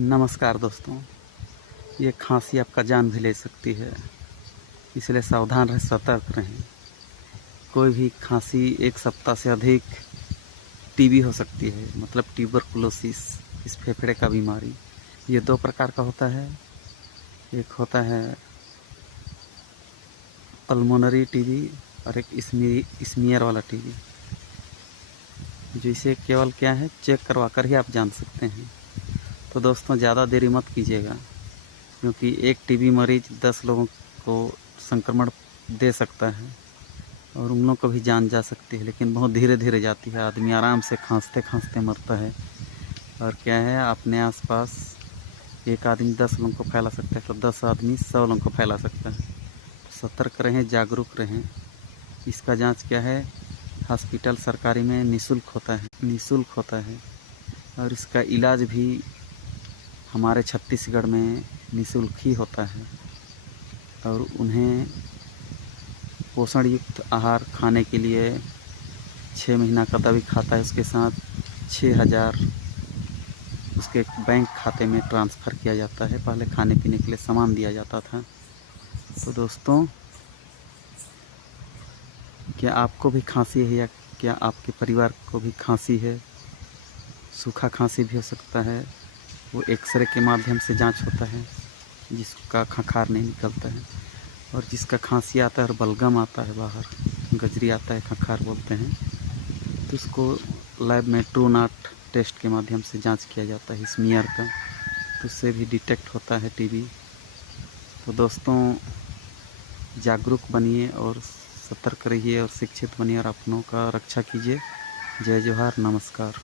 नमस्कार दोस्तों, ये खांसी आपका जान भी ले सकती है, इसलिए सावधान रहें, सतर्क रहें। कोई भी खांसी 1 सप्ताह से अधिक टीबी हो सकती है, मतलब ट्यूबरकुलोसिस, इस फेफड़े का बीमारी। ये 2 प्रकार का होता है। एक होता है पल्मोनरी टीबी और एक स्मीयर वाला टीबी, जिसे केवल क्या है चेक करवा कर ही आप जान सकते हैं। तो दोस्तों, ज़्यादा देरी मत कीजिएगा, क्योंकि एक टीबी मरीज 10 लोगों को संक्रमण दे सकता है और उन लोगों को भी जान जा सकती है, लेकिन बहुत धीरे धीरे जाती है। आदमी आराम से खांसते खांसते मरता है। और क्या है, अपने आसपास एक आदमी 10 लोगों को फैला सकता है, तो 10 आदमी 100 लोगों को फैला सकता है। तो सतर्क रहें, जागरूक रहें। इसका जांच क्या है, हॉस्पिटल सरकारी में निःशुल्क होता है और इसका इलाज भी हमारे छत्तीसगढ़ में निःशुल्क ही होता है। और उन्हें पोषण युक्त आहार खाने के लिए 6 महीना का दवाई खाता है, उसके साथ 6,000 उसके बैंक खाते में ट्रांसफ़र किया जाता है। पहले खाने पीने के लिए सामान दिया जाता था। तो दोस्तों, क्या आपको भी खांसी है या क्या आपके परिवार को भी खांसी है? सूखा खांसी भी हो सकता है, वो एक्सरे के माध्यम से जांच होता है, जिसका खंखार नहीं निकलता है। और जिसका खांसी आता है और बलगम आता है बाहर, गजरी आता है, खंखार बोलते हैं, तो उसको लैब में ट्रू नॉट टेस्ट के माध्यम से जांच किया जाता है स्मीयर का, तो उससे भी डिटेक्ट होता है टीबी। तो दोस्तों, जागरूक बनिए और सतर्क रहिए और शिक्षित बनिए और अपनों का रक्षा कीजिए। जय जोहार, नमस्कार।